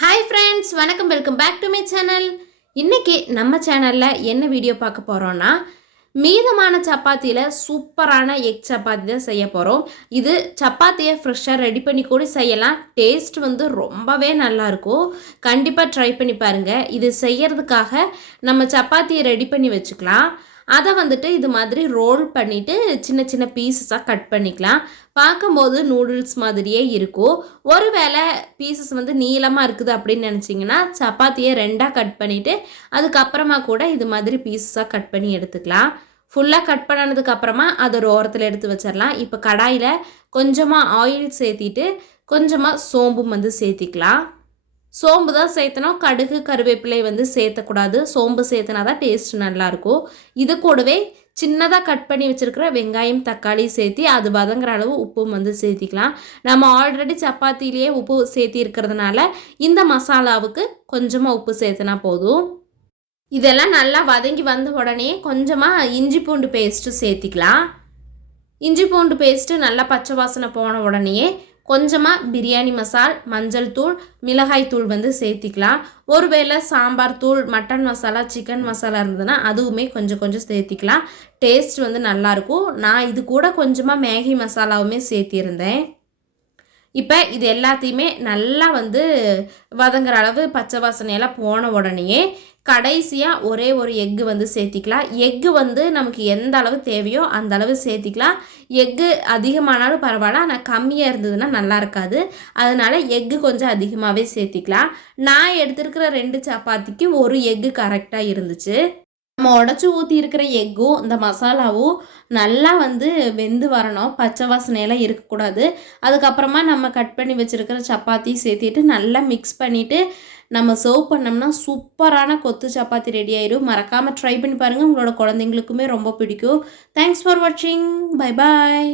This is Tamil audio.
ஹாய் ஃப்ரெண்ட்ஸ், வணக்கம். Welcome back to my channel. இன்றைக்கி நம்ம சேனலில் என்ன வீடியோ பார்க்க போகிறோன்னா, மீதமான சப்பாத்தியில் சூப்பரான எக் சப்பாத்தி தான் செய்ய போகிறோம். இது சப்பாத்தியை ஃப்ரெஷ்ஷாக ரெடி பண்ணி கூட செய்யலாம். டேஸ்ட் வந்து ரொம்பவே நல்லாயிருக்கும். கண்டிப்பாக ட்ரை பண்ணி பாருங்கள். இது செய்கிறதுக்காக நம்ம சப்பாத்தியை ரெடி பண்ணி வச்சுக்கலாம். அதை வந்துட்டு இது மாதிரி ரோல் பண்ணிவிட்டு சின்ன சின்ன பீசஸாக கட் பண்ணிக்கலாம். பார்க்கும்போது நூடுல்ஸ் மாதிரியே இருக்கும். ஒருவேளை பீசஸ் வந்து நீளமாக இருக்குது அப்படின்னு நினச்சிங்கன்னா சப்பாத்தியை ரெண்டாக கட் பண்ணிவிட்டு அதுக்கப்புறமா கூட இது மாதிரி பீசஸாக கட் பண்ணி எடுத்துக்கலாம். ஃபுல்லாக கட் பண்ணதுக்கப்புறமா அதை ஒரு ஓரத்தில் எடுத்து வச்சிடலாம். இப்போ கடாயில் கொஞ்சமாக ஆயில் சேர்த்திட்டு கொஞ்சமாக சோம்பும் வந்து சேர்த்திக்கலாம். சோம்பு தான் சேர்த்தணும். கடுகு கருவேப்பிலை வந்து சேர்த்தக்கூடாது. சோம்பு சேர்த்தனா தான் டேஸ்ட் நல்லாயிருக்கும். இது கூடவே சின்னதாக கட் பண்ணி வச்சுருக்கிற வெங்காயம் தக்காளி சேர்த்தி அது வதங்குற அளவு உப்பும் வந்து சேர்த்திக்கலாம். நம்ம ஆல்ரெடி சப்பாத்திலேயே உப்பு சேர்த்தி இருக்கிறதுனால இந்த மசாலாவுக்கு கொஞ்சமாக உப்பு சேர்த்தனா போதும். இதெல்லாம் நல்லா வதங்கி வந்த உடனே கொஞ்சமாக இஞ்சி பூண்டு பேஸ்ட்டு சேர்த்திக்கலாம். இஞ்சி பூண்டு பேஸ்ட்டு நல்லா பச்சை வாசனை போன உடனேயே கொஞ்சமாக பிரியாணி மசால், மஞ்சள் தூள், மிளகாய் தூள் வந்து சேர்த்திக்கலாம். ஒருவேளை சாம்பார் தூள், மட்டன் மசாலா, சிக்கன் மசாலா இருந்ததுன்னா அதுவுமே கொஞ்சம் கொஞ்சம் சேர்த்திக்கலாம். டேஸ்ட் வந்து நல்லாயிருக்கும். நான் இது கூட கொஞ்சமாக மேகி மசாலாவுமே சேர்த்திருந்தேன். இப்போ இது எல்லாத்தையுமே நல்லா வந்து வதங்குற அளவு பச்சை வாசனையெல்லாம் போன உடனேயே கடைசியாக ஒரே ஒரு எக்கு வந்து சேர்த்திக்கலாம். எக்கு வந்து நமக்கு எந்த அளவு தேவையோ அந்த அளவு சேர்த்திக்கலாம். எக்கு அதிகமானாலும் பரவாயில்ல, ஆனால் கம்மியாக இருந்ததுன்னா நல்லா இருக்காது. அதனால் எக்கு கொஞ்சம் அதிகமாகவே சேர்த்திக்கலாம். நான் எடுத்துருக்கிற 2 சப்பாத்திக்கு ஒரு எக்கு கரெக்டாக இருந்துச்சு. நம்ம உடச்சி ஊற்றி இருக்கிற எக்கும் இந்த மசாலாவும் நல்லா வந்து வெந்து வரணும். பச்சை வாசனையெல்லாம் இருக்கக்கூடாது. அதுக்கப்புறமா நம்ம கட் பண்ணி வச்சுருக்கிற சப்பாத்தி சேர்த்திட்டு நல்லா மிக்ஸ் பண்ணிவிட்டு நம்ம சர்வ் பண்ணோம்னா சூப்பரான கொத்து சப்பாத்தி ரெடி ஆயிடும். மறக்காமல் ட்ரை பண்ணி பாருங்கள். உங்களோட குழந்தைங்களுக்குமே ரொம்ப பிடிக்கும். தேங்க்ஸ் ஃபார் வாட்சிங். Bye bye.